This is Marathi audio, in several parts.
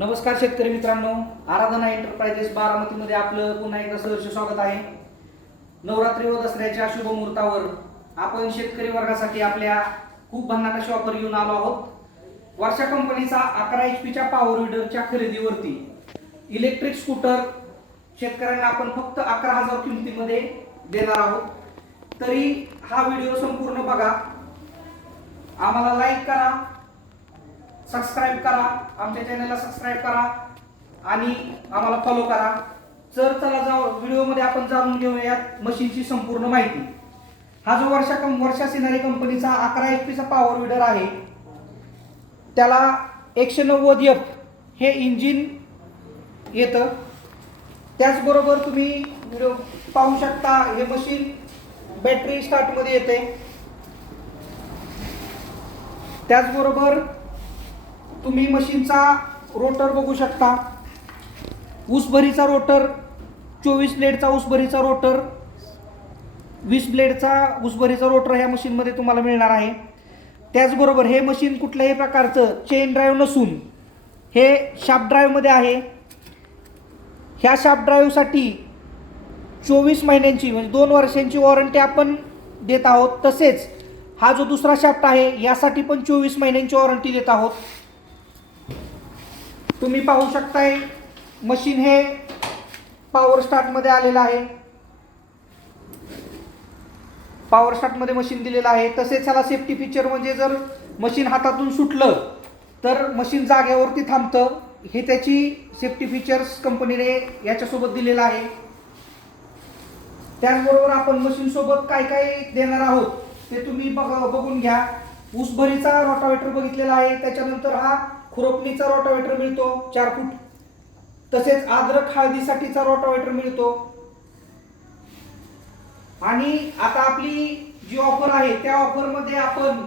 नमस्कार शेतकरी मित्रांनो, आराधना एंटरप्राइजेस बारामतीमध्ये आपलं पुन्हा एकदा सहर्ष स्वागत आहे. नवरात्री व दसऱ्याच्या शुभ मुहूर्तावर आपण शेतकरी वर्गासाठी आपल्या खूप भन्नाट अशी ऑफर घेऊन आलो आहोत. वर्षा कंपनीचा 11 HP च्या पॉवर विडरच्या खरेदीवरती इलेक्ट्रिक स्कूटर शेतकऱ्यांना आपण फक्त 11,000 किमतीमध्ये देणार आहोत. तरी हा व्हिडिओ संपूर्ण बघा, आम्हाला लाईक करा, सबस्क्राइब करा, आमच्या चॅनलला सबस्क्राइब करा आणि आम्हाला फॉलो करा. चला जाऊ व्हिडिओमध्ये आपण जाणून घेऊयात मशीनची संपूर्ण माहिती. हा जो वर्षा सिनारी कंपनीचा 11 HP चा पॉवर विडर आहे, त्याला 190F हे इंजिन येतं. त्याचबरोबर तुम्ही व्हिडिओ पाहू शकता, हे मशीन बॅटरी स्टार्टमध्ये येते. त्याचबरोबर तुम्ही मशीनचा रोटर बघू शकता, ऊसभरीचा रोटर, 24 ब्लेडचा ऊसभरीचा रोटर, 20 ब्लेडचा ऊसभरीचा रोटर ह्या मशीनमध्ये तुम्हाला मिळणार आहे. त्याचबरोबर हे मशीन कुठल्याही प्रकारचं चेन ड्राईव्ह नसून हे शाफ्ट ड्राईव्हमध्ये आहे. ह्या शाफ्ट ड्राईव्हसाठी 24 महिन्यांची म्हणजे 2 वर्षांची वॉरंटी आपण देत आहोत. तसेच हा जो दुसरा शाफ्ट आहे यासाठी पण 24 महिन्यांची वॉरंटी देत आहोत. तुम्ही पाहू शकताय मशीन हे पॉवर स्टार्टमध्ये आलेलं आहे, पॉवर स्टार्टमध्ये मशीन दिलेलं आहे. तसेच ह्याला सेफ्टी फीचर म्हणजे जर मशीन हातातून सुटलं तर मशीन जागेवरती थांबतं, हे त्याची सेफ्टी फीचर्स कंपनीने याच्यासोबत दिलेलं आहे. त्याचबरोबर आपण मशीन सोबत काय काय देणार आहोत ते तुम्ही बघून घ्या. ऊसभरीचा रोटावेटर बघितलेला आहे, त्याच्यानंतर हा खुरपणीचा रोटावेटर मिळतो 4 फूट. तसेच अद्रक हळदीसाठीचा रोटावेटर मिळतो. आणि आता आपली जी ऑफर आहे त्या ऑफरमध्ये आपण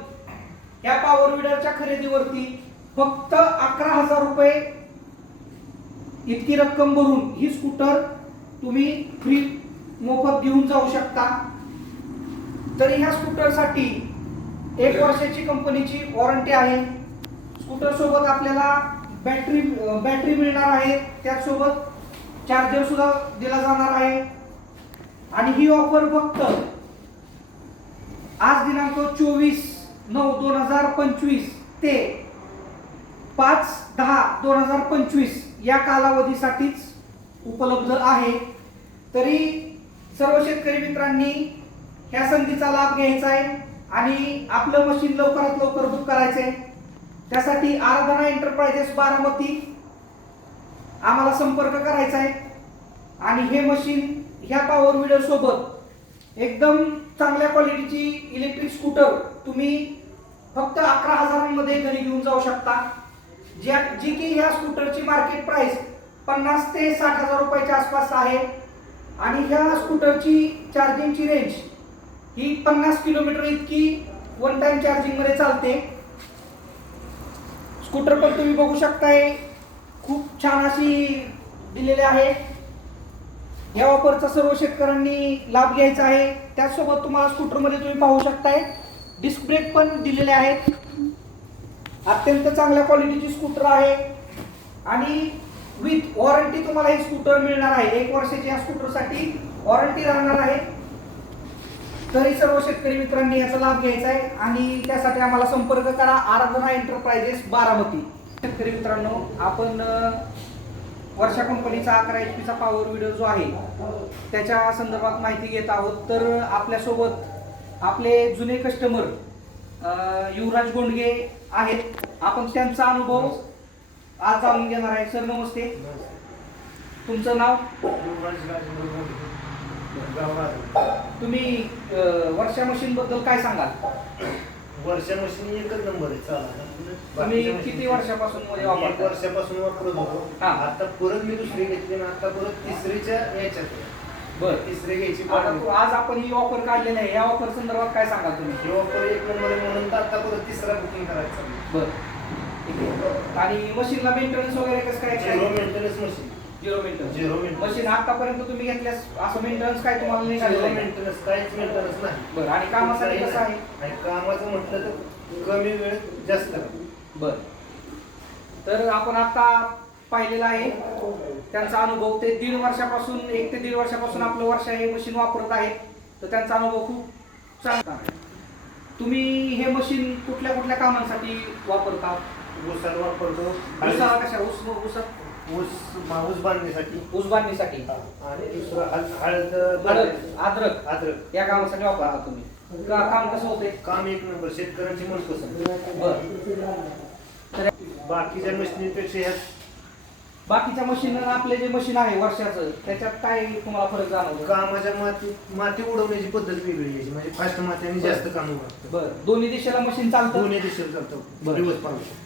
या पॉवर विडरच्या खरेदीवरती फक्त 11,000 रुपये इतकी रक्कम भरून ही स्कूटर तुम्ही फ्री मोफत घेऊन जाऊ शकता. तरी ह्या स्कूटरसाठी 1 वर्षाची कंपनीची वॉरंटी आहे. स्कूटर सोबत आपल्याला बॅटरी मिळणार आहे, त्याचसोबत चार्जर सुद्धा दिला जाणार आहे. आणि ही ऑफर फक्त आज दिनांक 24/9/2025 ते 5/10/2025 या कालावधीसाठीच उपलब्ध आहे. तरी सर्व शेतकरी मित्रांनी ह्या संधीचा लाभ घ्यायचा आहे आणि आपलं मशीन लवकरात लवकर बुक करायचंय. त्यासाठी आराधना एंटरप्राइजेस बारामती आम्हाला संपर्क करायचा आहे. आणि हे मशीन ह्या पॉवर विडर सोबत एकदम चांगल्या क्वालिटीची इलेक्ट्रिक स्कूटर तुम्ही फक्त 11,000 मध्ये घरी घेऊन जाऊ शकता. जी की ह्या स्कूटरची मार्केट प्राइस 50 ते 60,000 रुपयाच्या आसपास आहे. आणि ह्या स्कूटरची चार्जिंगची रेंज ही 50 किलोमीटर इतकी वन टाइम चार्जिंग मध्ये चालते. स्कूटर पण तुम्ही बघू शकताय, खूप छान अशी दिलेली आहे. या ऑफरचा सर्व शेतकऱ्यांनी लाभ घ्यायचा आहे. त्याचसोबत तुम्हाला स्कूटरमध्ये तुम्ही पाहू शकताय डिस्क ब्रेक पण दिलेले आहेत. अत्यंत चांगल्या क्वालिटीची स्कूटर आहे आणि विथ वॉरंटी तुम्हाला हे स्कूटर मिळणार आहे. 1 वर्षाची या स्कूटरसाठी वॉरंटी राहणार आहे. तरी सर्व शेतकरी मित्रांनी याचा लाभ घ्यायचा आहे आणि त्यासाठी आम्हाला संपर्क करा, आराधना एंटरप्राइजेस बारामती. शेतकरी मित्रांनो, आपण वर्षा कंपनीचा 11 HP चा पॉवर विडर जो आहे त्याच्या संदर्भात माहिती घेत आहोत. तर आपल्यासोबत आपले जुने कस्टमर युवराज गोंडगे आहेत. आपण त्यांचा अनुभव आज जाणून घेणार आहे. सर नमस्ते, तुमचं नाव? तुम्ही वर्षा मशीन बद्दल काय सांगाल? वर्षा मशीन एकच नंबर आहे. तुम्ही किती वर्षापासून मध्ये वापरता? 1 वर्षापासून वापरत होतो. आता परत मी दुसरी घेतली ना, आता परत तिसरीच्या याच्यात. बर, तिसरी घ्यायची. आज आपण ही ऑफर काढलेली आहे, या ऑफर संदर्भात काय सांगाल तुम्ही? ही ऑफर 1 नंबर आहे म्हणून तर आता परत तिसरा बुकिंग करायचं. बर, ठीक आहे. आणि मशीनला मेंटेनन्स वगैरे कसं काय? Zero maintenance machine. Zero maintenance. Zero maintenance machine आतापर्यंत तुम्ही घेतल्यास असं मेंटेनन्स काय तुम्हाला नाही झिरो झालेलं? मेंटेनन्स, काहीच मेंटेनन्स नाही. बरं, आणि कामासाठी कसं आहे? आणि कामाचं म्हटलं तर कमी वेळ जास्त. बर, तर आपण आता पाहिलेला आहे त्यांचा अनुभव. ते 1.5 वर्षापासून 1 ते 1.5 वर्षापासून आपलं वर्षा हे मशीन वापरत आहेत. तर त्यांचा अनुभव खूप चांगला आहे. तुम्ही हे मशीन कुठल्या कुठल्या कामांसाठी वापरता? ऊसाला वापरतो, ऊसाला कशा ऊस ऊस बांधण्यासाठी ऊस बांधणीसाठी आणि दुसरं हळद अद्रक अद्रक या कामासाठी वापरता तुम्ही. काम कसं होते? काम एक नंबर, शेतकऱ्यांची मनपसंत. तर बाकीच्या मशिनीपेक्षा ह्यात बाकीच्या मशीन आपले जे मशीन आहे वर्षाचं त्याच्यात काय तुम्हाला फरक जाणवतो? कामाच्या माती उडवण्याची पद्धत वेगळी आहे, म्हणजे फास्ट मातीने जास्त काम होतं. बरं, दोन्ही दिशेला मशीन चालतं दोन्ही दिशेला चालतं, बरं. दिवस पाहतो.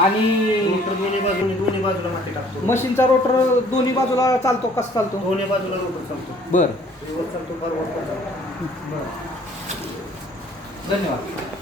आणि रोटर दोन्ही बाजूला माती टाकतो. मशीनचा रोटर दोन्ही बाजूला चालतो? कसं चालतो? दोन्ही बाजूला रोटर चालतो, बरं दिवस चालतो, परवा चालतो. बरं, धन्यवाद.